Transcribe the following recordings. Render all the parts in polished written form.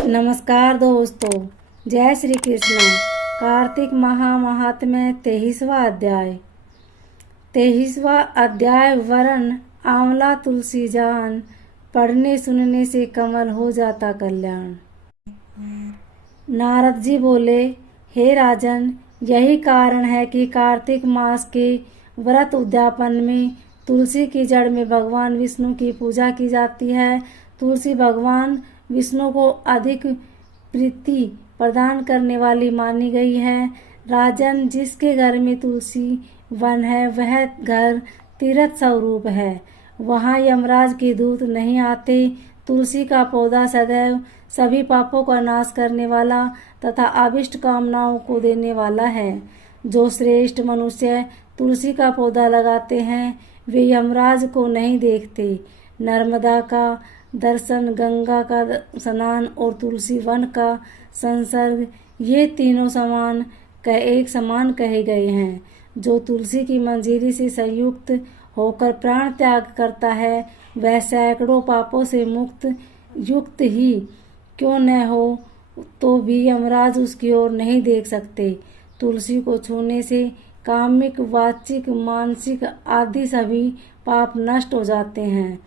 नमस्कार दोस्तों, जय श्री कृष्ण। कार्तिक महात्म्य 23वां अध्याय। 23वां अध्याय वरण आंवला तुलसी जान, पढ़ने सुनने से कमल हो जाता कल्याण। नारद जी बोले, हे राजन, यही कारण है कि कार्तिक मास के व्रत उद्यापन में तुलसी की जड़ में भगवान विष्णु की पूजा की जाती है। तुलसी भगवान विष्णु को अधिक प्रीति प्रदान करने वाली मानी गई है। राजन, जिसके घर में तुलसी वन है वह घर तीर्थ स्वरूप है, वहाँ यमराज के दूत नहीं आते। तुलसी का पौधा सदैव सभी पापों का नाश करने वाला तथा अभिष्ट कामनाओं को देने वाला है। जो श्रेष्ठ मनुष्य तुलसी का पौधा लगाते हैं वे यमराज को नहीं देखते। नर्मदा का दर्शन, गंगा का स्नान और तुलसी वन का संसर्ग, ये तीनों एक समान कहे गए हैं। जो तुलसी की मंजीरी से संयुक्त होकर प्राण त्याग करता है वह सैकड़ों पापों से युक्त ही क्यों न हो तो भी यमराज उसकी ओर नहीं देख सकते। तुलसी को छूने से कामिक, वाचिक, मानसिक आदि सभी पाप नष्ट हो जाते हैं।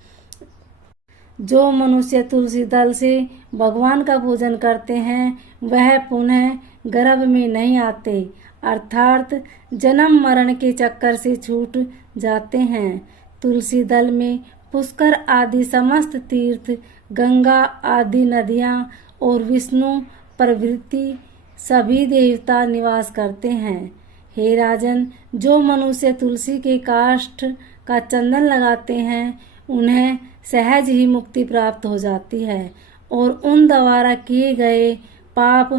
जो मनुष्य तुलसी दल से भगवान का पूजन करते हैं वह पुनः गर्भ में नहीं आते, अर्थात जन्म मरण के चक्कर से छूट जाते हैं। तुलसी दल में पुष्कर आदि समस्त तीर्थ, गंगा आदि नदियाँ और विष्णु प्रभृति सभी देवता निवास करते हैं। हे राजन, जो मनुष्य तुलसी के काष्ठ का चंदन लगाते हैं उन्हें सहज ही मुक्ति प्राप्त हो जाती है और उन द्वारा किए गए पाप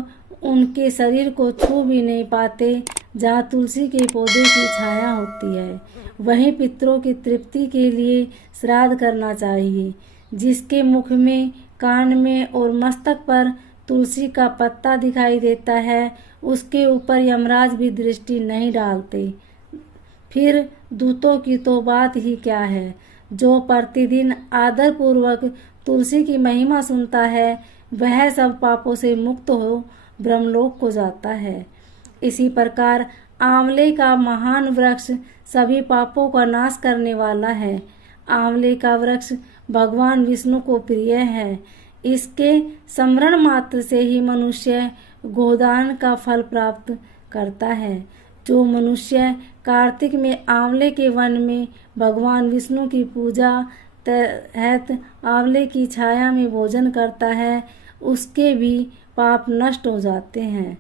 उनके शरीर को छू भी नहीं पाते। जहाँ तुलसी के पौधे की छाया होती है वहीं पितरों की तृप्ति के लिए श्राद्ध करना चाहिए। जिसके मुख में, कान में और मस्तक पर तुलसी का पत्ता दिखाई देता है उसके ऊपर यमराज भी दृष्टि नहीं डालते। फिर दूतों की तो बात ही क्या है। जो प्रतिदिन आदर पूर्वक तुलसी की महिमा सुनता है वह सब पापों से मुक्त हो ब्रह्मलोक को जाता है। इसी प्रकार आंवले का महान वृक्ष सभी पापों का नाश करने वाला है। आंवले का वृक्ष भगवान विष्णु को प्रिय है। इसके स्मरण मात्र से ही मनुष्य गोदान का फल प्राप्त करता है। जो मनुष्य कार्तिक में आंवले के वन में भगवान विष्णु की पूजा तहत आंवले की छाया में भोजन करता है उसके भी पाप नष्ट हो जाते हैं।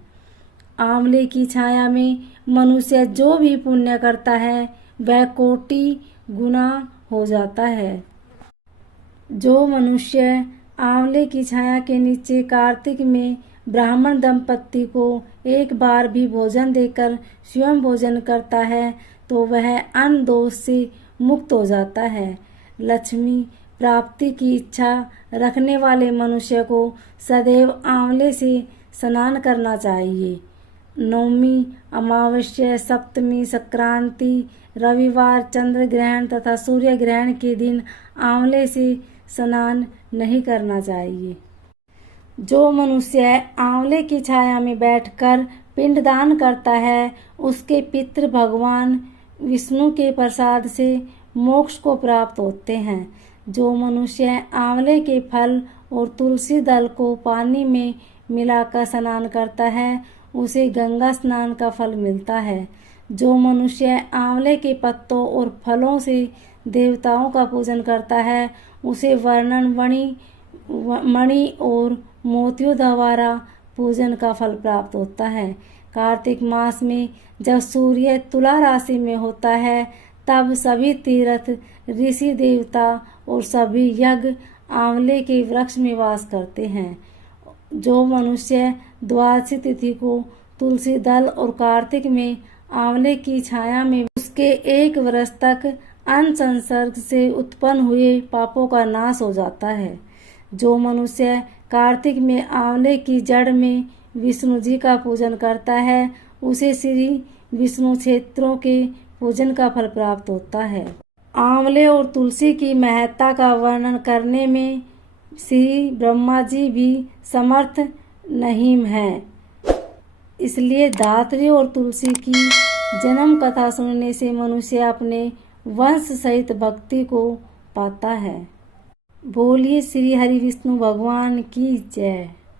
आंवले की छाया में मनुष्य जो भी पुण्य करता है वह कोटि गुना हो जाता है। जो मनुष्य आंवले की छाया के नीचे कार्तिक में ब्राह्मण दंपत्ति को एक बार भी भोजन देकर स्वयं भोजन करता है तो वह अन्न दोष से मुक्त हो जाता है। लक्ष्मी प्राप्ति की इच्छा रखने वाले मनुष्य को सदैव आंवले से स्नान करना चाहिए। नवमी, अमावस्या, सप्तमी, संक्रांति, रविवार, चंद्र ग्रहण तथा सूर्य ग्रहण के दिन आंवले से स्नान नहीं करना चाहिए। जो मनुष्य आंवले की छाया में बैठकर पिंडदान करता है उसके पितृ भगवान विष्णु के प्रसाद से मोक्ष को प्राप्त होते हैं। जो मनुष्य आंवले के फल और तुलसी दल को पानी में मिलाकर स्नान करता है उसे गंगा स्नान का फल मिलता है। जो मनुष्य आंवले के पत्तों और फलों से देवताओं का पूजन करता है उसे वर्णन मणि और मोतियों द्वारा पूजन का फल प्राप्त होता है। कार्तिक मास में जब सूर्य तुला राशि में होता है तब सभी तीर्थ, ऋषि, देवता और सभी यज्ञ आंवले के वृक्ष में वास करते हैं। जो मनुष्य द्वादशी तिथि को तुलसी दल और कार्तिक में आंवले की छाया में उसके एक वर्ष तक अन्न संसर्ग से उत्पन्न हुए पापों का नाश हो जाता है। जो मनुष्य कार्तिक में आंवले की जड़ में विष्णु जी का पूजन करता है उसे श्री विष्णु क्षेत्रों के पूजन का फल प्राप्त होता है। आंवले और तुलसी की महत्ता का वर्णन करने में श्री ब्रह्मा जी भी समर्थ नहीं हैं। इसलिए दात्री और तुलसी की जन्म कथा सुनने से मनुष्य अपने वंश सहित भक्ति को पाता है। बोलिए श्री हरि विष्णु भगवान की जय।